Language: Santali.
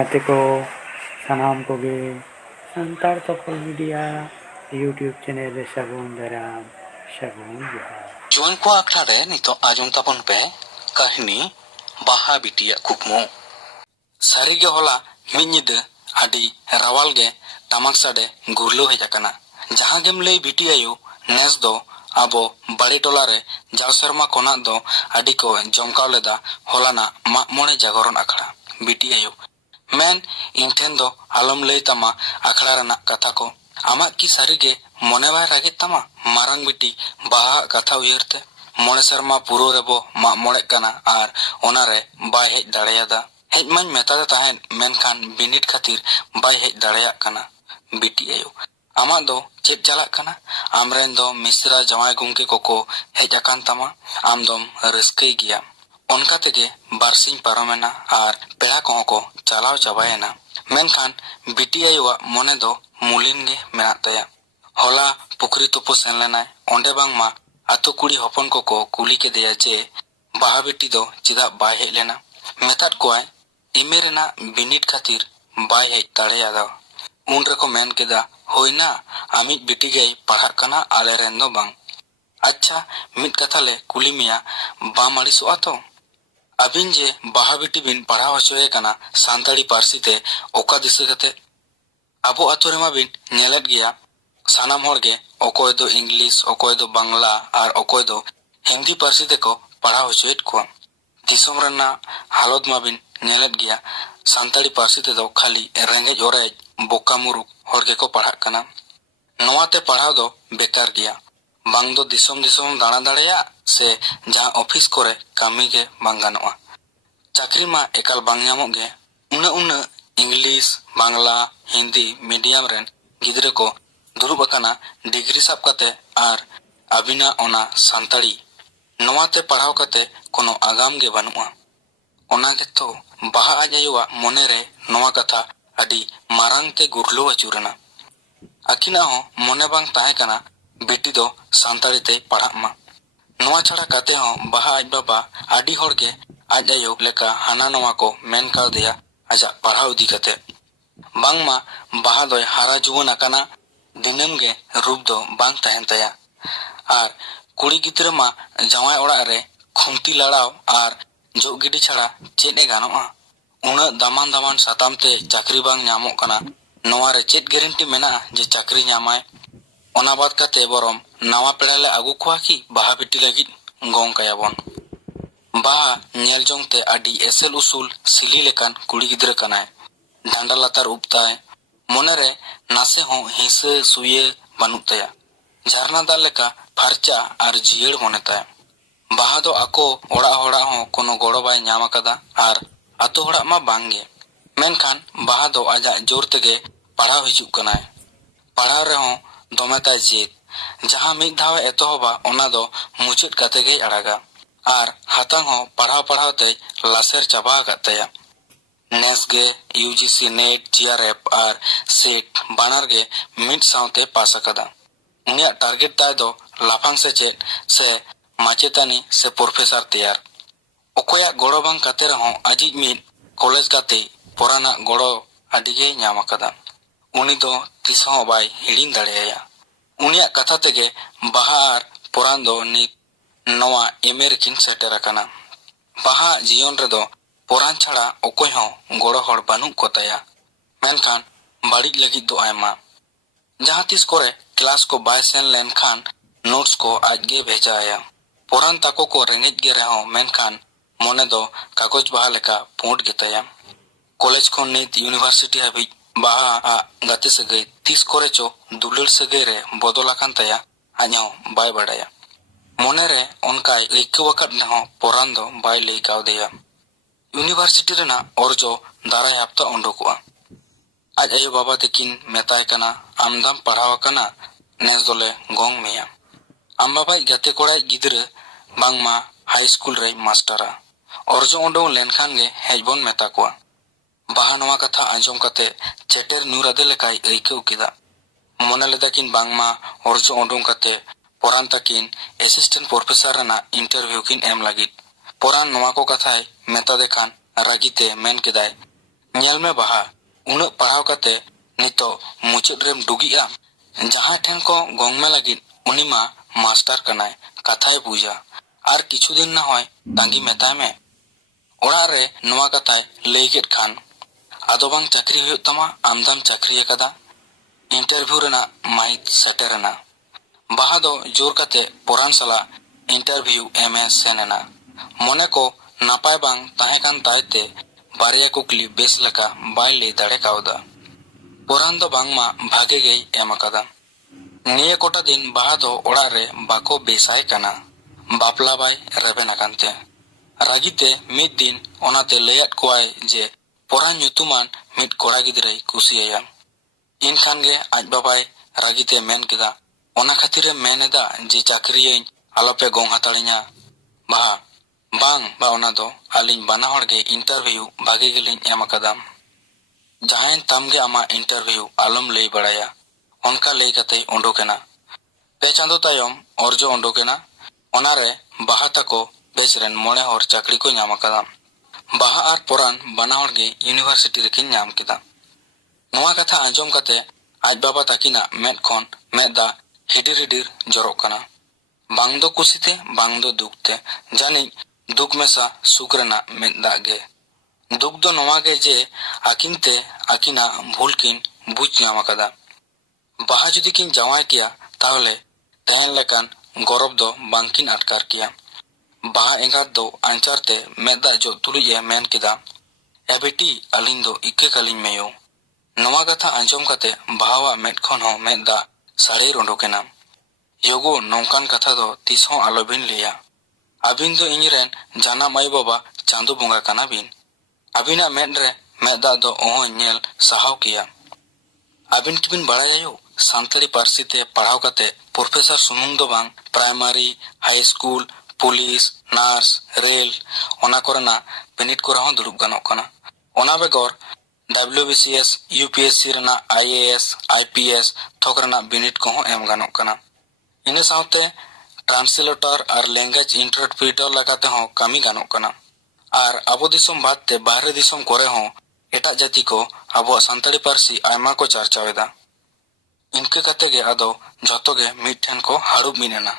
गाते को सानाम कोगे संतार तोपल मीडिया यूट्यूब चैनल रे सागुन दाराम सागुन जोहार जुआन को आखड़ा रे नितो आजम तापन पे कहानी बाहा बिटिया कुकमो सारी गे होला मिनिद आदि रावाल गे टामक साडे गुरलो हेज आकना जहां गेम लई बिटियायु नेस दो आबो बड़े टोला रे जाव शर्मा कोना दो आदि को जमकाव लेदा होलाना माग मोणे जागरण आखड़ा बिटियायु मेन इन ठेन दो आलम लई तमा आखड़ा रना कथा को आमाक की सारी गे मने बाय रागित तमा मारंग बिटी बाहा कथा उयरते मोणे शर्मा पुरो रेबो माग मोणे कना आर ओनारे बाय हेज दाड़ेयादा हेज माñ मेतादे ताहेन मेनखान बिनिट खातिर बाय हेज दाड़ेयाक कना बिटियायु आमा दो चेत चालाक कना आमरेन दो मिश्रा जवाय गुंके कोको हेज आकान तमा आम दोम रस्कई गिया ओनका तेगे बारसिंग पारोमेना आर पेड़ा कोहो को चालाव चाबायना मेनखान बिटियायुआ मोने दो मुलिन गे मेनाक ताया होला पुखरी तुपो सेन लेनाय ओंडे बांगमा आतु कुड़ी हपन कोको कुली केदेया जे बाहा बिटी दो चिदा बाय हेज लेना मेताद कोय इमे रेना बिनिट खातिर बाय हेज दाड़ेयादा उन रेको मेन केदा होइना आमिज बिटी गेय पढ़ाक कना आले रेन दो बांग अच्छा मिद कथा ले कुली मिया बाम आड़िसोआ तो अबिन जे बाहा बिटी बिन पढ़ाव हचोए कना सानताड़ी पारसी ते ओका दिशा कते आबो आतु रेमा बिन नेलेट गिया सानाम होड़ गे ओकोय दो इंग्लिश ओकोय दो बांग्ला आर ओकोय दो हिंदी पारसी ते को पढ़ाव हचोएट को दिसोम रना हालत मा बिन नेलेट गिया सानताड़ी पारसी ते दो खाली रेंगेज ओरेज बोका मुरुक होड़ गे को पढ़ाक कना नोवाते पढ़ाव दो बेकार गिया बांग दो दिसोम दिसोम दाणा दाड़ेया से जहां ऑफिस कोरे कामी गे बांग गानोआ चाकरी मा एकाल बांग ᱧᱟᱢᱚᱜ गे उना उना इंग्लिश बांग्ला हिंदी मीडियम रेन गिद्रे को दुरुब अकाना डिग्री साब कते आर अबिना ओना सानताड़ी नोवाते पढ़ाव कते कोनो आगाम गे बानुआ ओना गे तो बाहा आज आयुआ मोने रे नोवा कथा अडी मारांग ते गुरलो अचुरना अकिना हो मोने बांग ताहे कना बिटी दो सानताड़ी ते पढ़ाक मा नोवा छाड़ा कते हो बाहा आज बाबा आडी होड़ गे आज आयो लेका हाना नोवा को मेन काव देया आजा पढ़ाव इदी कते बांगमा बाहा दोय हारा जुवन आकाना दिनम गे रूप दो बांग ताहेन ताया आर कुड़ी गिद्रा मा जावाय ओड़ाक रे खुंती लड़ाव आर जो गिडी छाड़ा चेद ए गानोआ उना दामान दामान साताम ते चाकरी बांग ᱧᱟᱢᱚᱜ कना नोवा रे चेद गारंटी मेना जे चाकरी ᱧᱟᱢᱟᱭ ओना बात कते बरम नवा पेड़ा ले आगु कोआ की बाहा बिटी लगी गोंग कायाबन बाहा नेल जोंग ते आडी एसेल उसूल सिली लेकान कुड़ी गिद्रा कनाय डांडा लातार उपताय मोने रे नासे हो हिंसे सुये बानुक ताया झरना दा लेका फारचा आर जियेड़ मोने ताय बाहा दो आको ओड़ा होड़ा हो कोनो गोड़ो बाय ᱧᱟᱢ आकादा आर आतो होड़ा मा बांगे मेनखान बाहा दो आजा जोर तेगे पढ़ाव हिजुक कनाय पढ़ाव रे हो दोमे ताय जेद जहां मिद धाव एतोहबा ओना दो मुचाद कते गे अड़ागा आर हातांग हो पढ़ाव पढ़ाव ते लासेर चाबा आकातया नेस गे यूजीसी नेट जीआरएफ आर सेट बानर गे मिड साउते पास आकादा उनिया टारगेट ताय दो लाफांग से चेद से माचेतानी से प्रोफेसर तैयार ओकोया गोड़ो बांग कते रहो अजिज मिद कॉलेज गाते पुराना गोड़ो अडिगे ᱧᱟᱢ आकादा उनी दो तिस हो बाय हिड़िन दाड़ेया उनिया कथा तेगे बाहा आर पुरान दो नित नवा एमए रेकिन सेटर आकाना बाहा जीवन रे दो पुरान छाड़ा ओकोय हो गोड़ो हड़ बानुक को ताया मेनखान बाड़िज लगी दो आयमा जहां तिस कोरे क्लास को बाय सेन लेनखान नोट्स को आज गे भेजाया पुरान ताको को रेंगेज गे रहो मेनखान मोने दो कागज बाहा लेका पोंट गे ताया कॉलेज को नित यूनिवर्सिटी हाबी बाहा आ गाते सगई तिस कोरे चो दुलड़ सगई रे बदलाकान ताया आजो बाय बाड़ाया मोने रे ओनकाय ऐकु वकत ने हो पुरान दो बाय लई काव देया यूनिवर्सिटी रेना ओरजो दाराय हफ्ता ओंडोकुआ आज आयो बाबा तकिन मेताय कना आमदाम पढ़ाव कना नेस दोले गोंग मेया आम बाबाई गाते कोड़ाय गिद्रा बांगमा हाई स्कूल रे मास्टरा ओरजो ओंडो लेनखान गे हेजबोन मेता कोआ बाहा नवा कथा आंजोम कते चेटेर न्यूरादे लेकाय ऐकौ किदा मोने लेदाकिन बांगमा ओरजो ओंडों कते पुरान तकिन असिस्टेंट प्रोफेसर रना इंटरव्यू किन एम लागिद पुरान नवा को कथाय मेता देखान रागीते मेन केदाय ᱧᱮᱞ ᱢᱮ ᱵᱟᱦᱟ, ᱩᱱᱟᱹᱜ ᱯᱟᱲᱦᱟᱣ ᱠᱟᱛᱮ ᱱᱤᱛᱚᱜ ᱢᱩᱪᱟᱹᱫ ᱨᱮᱢ ᱰᱩᱜᱤᱜᱼᱟ? ᱡᱟᱦᱟᱸᱭ ᱴᱷᱮᱱ ᱠᱚ ᱜᱚᱝᱢᱮ ᱞᱟᱹᱜᱤᱫ ᱩᱱᱤ ᱢᱟ ᱢᱟᱥᱴᱟᱨ ᱠᱟᱱᱟᱭ, ᱠᱟᱛᱷᱟᱭ ᱵᱩᱡᱟ, ᱟᱨ ᱠᱤᱪᱷᱩ ᱫᱤᱱ ᱱᱟ ᱦᱚᱭ ᱛᱟᱸᱜᱤ ᱢᱮᱛᱟᱭ ᱢᱮ᱾ ᱚᱲᱟᱜ ᱨᱮ ᱱᱚᱣᱟ ᱠᱟᱛᱷᱟᱭ ᱞᱟᱹᱭ ᱠᱮᱫ ᱠᱷᱟᱱ, ᱟᱫᱚ ᱵᱟᱝ ᱪᱟᱹᱠᱨᱤ ᱦᱩᱭᱩᱜ ᱛᱟᱢᱟ, ᱟᱢᱫᱟᱢ ᱪᱟᱹᱠᱨᱤ ᱟᱠᱟᱫᱟ? ᱤᱱᱴᱟᱨᱵᱷᱤᱭᱩ ᱨᱮᱱᱟᱜ ᱢᱟᱹᱦᱤᱛ ᱥᱮᱴᱮᱨᱮᱱᱟ᱾ ᱵᱟᱦᱟ ᱫᱚ ᱡᱳᱨ ᱠᱟᱛᱮ ᱯᱚᱨᱟᱱ ᱥᱟᱞᱟᱜ ᱤᱱᱴᱟᱨᱵᱷᱤᱭᱩ ᱮᱢᱮ ᱥᱮᱱ ᱮᱱᱟ᱾ ᱢᱚᱱᱮ ᱠᱚ ᱱᱟᱯᱟᱭ ᱵᱟᱝ ᱛᱟᱦᱮᱸ ᱠᱟᱱ ᱛᱟᱭᱛᱮ ᱵᱟᱨᱭᱟ ᱠᱩᱠᱞᱤ ᱵᱮᱥ ᱞᱮᱠᱟ ᱵᱟᱭ ᱞᱟᱹᱭ ᱫᱟᱲᱮ ᱠᱟᱣᱫᱟ᱾ ᱯᱚᱨᱟᱱ ᱫᱚ ᱵᱟᱝᱢᱟ ᱵᱷᱟᱜᱮ ᱜᱮᱭ ᱮᱢ ᱟᱠᱟᱫᱟ᱾ ᱱᱤᱭᱟᱹ ᱠᱚᱴᱟ ᱫᱤᱱ ᱵᱟᱦᱟ ᱫᱚ ᱚᱲᱟᱜ ᱨᱮ ᱵᱟᱠᱚ ᱵᱮᱥᱟᱭ ᱠᱟᱱᱟ, ᱵᱟᱯᱞᱟ ᱵᱟᱭ ᱨᱮᱵᱮᱱ ᱟᱠᱟᱱᱛᱮ᱾ ᱨᱟᱹᱜᱤᱛᱮ ᱢᱤᱫ ᱫᱤᱱ ᱚᱱᱟᱛᱮ ᱞᱟᱹᱭᱟᱫ ᱠᱚᱣᱟᱭ ᱡᱮ ᱯᱚᱨᱟᱱ ᱧᱩᱛᱩᱢᱟᱱ ᱢᱤᱫ ᱠᱚᱲᱟ ᱜᱤᱫᱽᱨᱟᱹᱭ ᱠᱩᱥᱤᱭᱟᱭᱟ᱾ ᱤᱱᱠᱷᱟᱱ ᱜᱮ ᱟᱡ ᱵᱟᱵᱟᱭ ᱨᱟᱹᱜᱤᱛᱮ ᱢᱮᱱ ᱠᱮᱫᱟ, ᱚᱱᱟ ᱠᱷᱟᱹᱛᱤᱨᱮᱢ ᱢᱮᱱ ᱮᱫᱟ ᱡᱮ ᱪᱟᱹᱠᱨᱤᱭᱟᱹᱧ, ᱟᱞᱚᱯᱮ ᱜᱚᱝ ᱦᱟᱛᱟᱲᱤᱧᱟ? ᱵᱟᱦᱟ, ᱵᱟᱝ ᱵᱟ, ᱚᱱᱟ ᱫᱚ ᱟᱹᱞᱤᱧ ᱵᱟᱱᱟ ᱦᱚᱲ ᱜᱮ ᱤᱱᱴᱟᱨᱵᱷᱤᱭᱩ ᱵᱷᱟᱜᱮ ᱜᱮᱞᱤᱧ ᱮᱢ ᱟᱠᱟᱫᱟ᱾ ᱡᱟᱦᱟᱸᱭᱮᱱ ᱛᱟᱢ ᱜᱮ ᱟᱢᱟᱜ ᱤᱱᱴᱟᱨᱵᱷᱤᱭᱩ, ᱟᱞᱚᱢ ᱞᱟᱹᱭ ᱵᱟᱲᱟᱭᱟ᱾ ᱚᱱᱠᱟ ᱞᱟᱹᱭ ᱠᱟᱛᱮᱭ ᱩᱰᱩᱠᱮᱱᱟ᱾ 2 ᱪᱟᱸᱫᱳ ᱛᱟᱭᱚᱢ ᱚᱨᱡᱚ ᱩᱰᱩᱠᱮᱱᱟ᱾ ᱚᱱᱟᱨᱮ ᱵᱟᱦᱟ ᱛᱟᱠᱚ ᱵᱮᱪ ᱨᱮᱱ 9 ᱦᱚᱲ ᱪᱟᱹᱠᱨᱤ ᱠᱚ ᱧᱟᱢ ᱟᱠᱟᱫᱟ᱾ ᱵᱟᱦᱟ ᱟᱨ ᱯᱚᱨᱟᱱ ᱵᱟᱱᱟ ᱦᱚᱲ ᱜᱮ ᱤᱭᱩᱱᱤᱵᱷᱟᱨᱥᱤᱴᱤ ᱨᱮᱠᱤᱱ ᱧᱟᱢ ᱠᱮᱫᱟ᱾ ᱱᱚᱣᱟ ᱠᱟᱛᱷᱟ ᱟᱸᱡᱚᱢ ᱠᱟᱛᱮ ᱟᱡ ᱵᱟᱵᱟ ᱛᱟᱹᱠᱤᱱᱟᱜ ᱢᱮᱫ ᱠᱷᱚᱱ ᱢᱮᱫ ᱫᱟᱜ ᱦᱤᱰᱤᱨ ᱦᱤᱰᱤᱨ ᱡᱚᱨᱚᱜ ᱠᱟᱱᱟ᱾ ᱵᱟᱝ ᱫᱚ ᱠᱩᱥᱤᱛᱮ, ᱵᱟᱝ ᱫᱚ ᱫᱩᱠ ᱛᱮ, ᱡᱟᱹᱱᱤᱡ ᱫᱩᱠ ᱢᱮᱥᱟ ᱥᱩᱠ ᱨᱮᱱᱟᱜ ᱢᱮᱫ ᱫᱟᱜ ᱜᱮ᱾ ᱫᱩᱠ ᱫᱚ ᱱᱚᱣᱟ ᱜᱮ ᱡᱮ ᱟᱹᱠᱤᱱ ᱛᱮ ᱟᱹᱠᱤᱱᱟᱜ ᱵᱷᱩᱞ ᱠᱤᱱ ᱵᱩᱡᱽ ᱧᱟᱢ ᱟᱠᱟᱫᱟ᱾ ᱵᱟᱦᱟ ᱡᱩᱫᱤ ᱠᱤᱱ ᱡᱟᱶᱟᱭ ᱠᱮᱭᱟ, ᱛᱟᱦᱚᱞᱮ ᱛᱮᱦᱮᱧ ᱞᱮᱠᱟᱱ ᱜᱚᱨᱚᱵ ᱫᱚ ᱵᱟᱝᱠᱤᱱ ᱟᱴᱠᱟᱨ ᱠᱮᱭᱟ᱾ ᱵᱟᱦᱟ ᱮᱸᱜᱟᱛ ᱫᱚ ᱟᱧᱪᱟᱨ te ᱢᱮᱫ ᱫᱟᱜ ᱡᱚᱜ ᱛᱩᱞᱩᱡ ᱮ ᱢᱮᱱ ᱠᱮᱫᱟ, ᱮ ᱵᱤᱴᱤ, ᱟᱹᱞᱤᱧ ᱫᱚ ᱤᱠᱟᱹ ᱠᱟᱹᱞᱤᱧ ᱢᱮᱭᱳ᱾ ᱱᱚᱣᱟ ᱠᱟᱛᱷᱟ ᱟᱸᱡᱚᱢ ᱠᱟᱛᱮ ᱵᱟᱦᱟᱣᱟᱜ ᱢᱮᱫ ᱠᱷᱚᱱ ᱦᱚᱸ ᱢᱮᱫ ᱫᱟᱜ ᱥᱟᱲᱮᱨ ᱩᱰᱩᱠᱮᱱᱟ᱾ ᱭᱳᱜᱳ, ᱱᱚᱝᱠᱟᱱ ᱠᱟᱛᱷᱟ ᱫᱚ ᱛᱤᱥ ᱦᱚᱸ ᱟᱞᱚᱵᱤᱱ ᱞᱟᱹᱭᱟ᱾ ᱟᱹᱵᱤᱱ ᱫᱚ ᱤᱧᱨᱮᱱ ᱡᱟᱱᱟᱢ ᱟᱭᱳ ᱵᱟᱵᱟ ᱪᱟᱸᱫᱳ ᱵᱚᱸᱜᱟ ᱠᱟᱱᱟ ᱵᱤᱱ᱾ ᱟᱹᱵᱤᱱᱟᱜ ᱢᱮᱫ ᱨᱮ ᱢᱮᱫ ᱫᱟᱜ ᱫᱚ ᱚᱦᱚᱧ ᱧᱮᱞ ᱥᱟᱦᱟᱣ ᱠᱮᱭᱟ᱾ ᱟᱹᱵᱤᱱ ᱠᱤᱵᱤᱱ ᱵᱟᱲᱟᱭᱟ ᱭᱳ, ᱥᱟᱱᱛᱟᱲᱤ ᱯᱟᱹᱨᱥᱤ ᱛᱮ ᱯᱟᱲᱦᱟᱣ ᱠᱟᱛᱮ ᱯᱨᱚᱯᱷᱮᱥᱟᱨ ᱥᱩᱢᱩᱝ ᱫᱚ ᱵᱟᱝ, primary, high school, police, nurse, rail, ᱚᱱᱟ ᱠᱚᱨᱮᱱᱟᱜ ᱵᱤᱱᱤᱰ ᱠᱚᱨᱮ ᱦᱚᱸ ᱫᱩᱲᱩᱵ ᱜᱟᱱᱚᱜ ᱠᱟᱱᱟ᱾ ᱚᱱᱟ ᱵᱮᱜᱚᱨ WBCS, UPSC ᱨᱮᱱᱟᱜ IAS, IPS ᱛᱷᱚᱠ ᱨᱮᱱᱟᱜ ᱵᱤᱱᱤᱰ ᱠᱚᱦᱚᱸ ᱮᱢ ᱜᱟᱱᱚᱜ ᱠᱟᱱᱟ᱾ ᱤᱱᱟᱹ ᱥᱟᱶᱛᱮ ᱴᱨᱟᱱᱥᱞᱮᱴᱚᱨ ᱟᱨ ᱞᱮᱝᱜᱩᱭᱮᱡ ᱤᱱᱴᱟᱨᱯᱨᱤᱴᱟᱨ ᱞᱮᱠᱟᱛᱮ ᱦᱚᱸ ᱠᱟᱹᱢᱤ ᱜᱟᱱᱚᱜ ᱠᱟᱱᱟ᱾ ᱟᱨ ᱟᱵᱚ ᱫᱤᱥᱚᱢ ᱵᱟᱫᱛᱮ ᱵᱟᱦᱨᱮ ᱫᱤᱥᱚᱢ ᱠᱚᱨᱮ ᱦᱚᱸ ᱮᱴᱟᱜ ᱡᱟᱹᱛᱤ ᱠᱚ ᱟᱵᱚᱣᱟᱜ ᱥᱟᱱᱛᱟᱲᱤ ᱯᱟᱹᱨᱥᱤ ᱟᱭᱢᱟ ᱠᱚ ᱪᱟᱨᱪᱟᱣᱮᱫᱟ᱾ ᱤᱱᱠᱟᱹ ᱠᱟᱛᱮ ᱜᱮ ᱟᱫᱚ ᱡᱷᱚᱛᱚ ᱜᱮ ᱢᱤᱫ ᱴᱷᱮᱱ ᱠᱚ ᱦᱟᱹᱨᱩᱵ ᱢᱤᱫ ᱮᱱᱟ᱾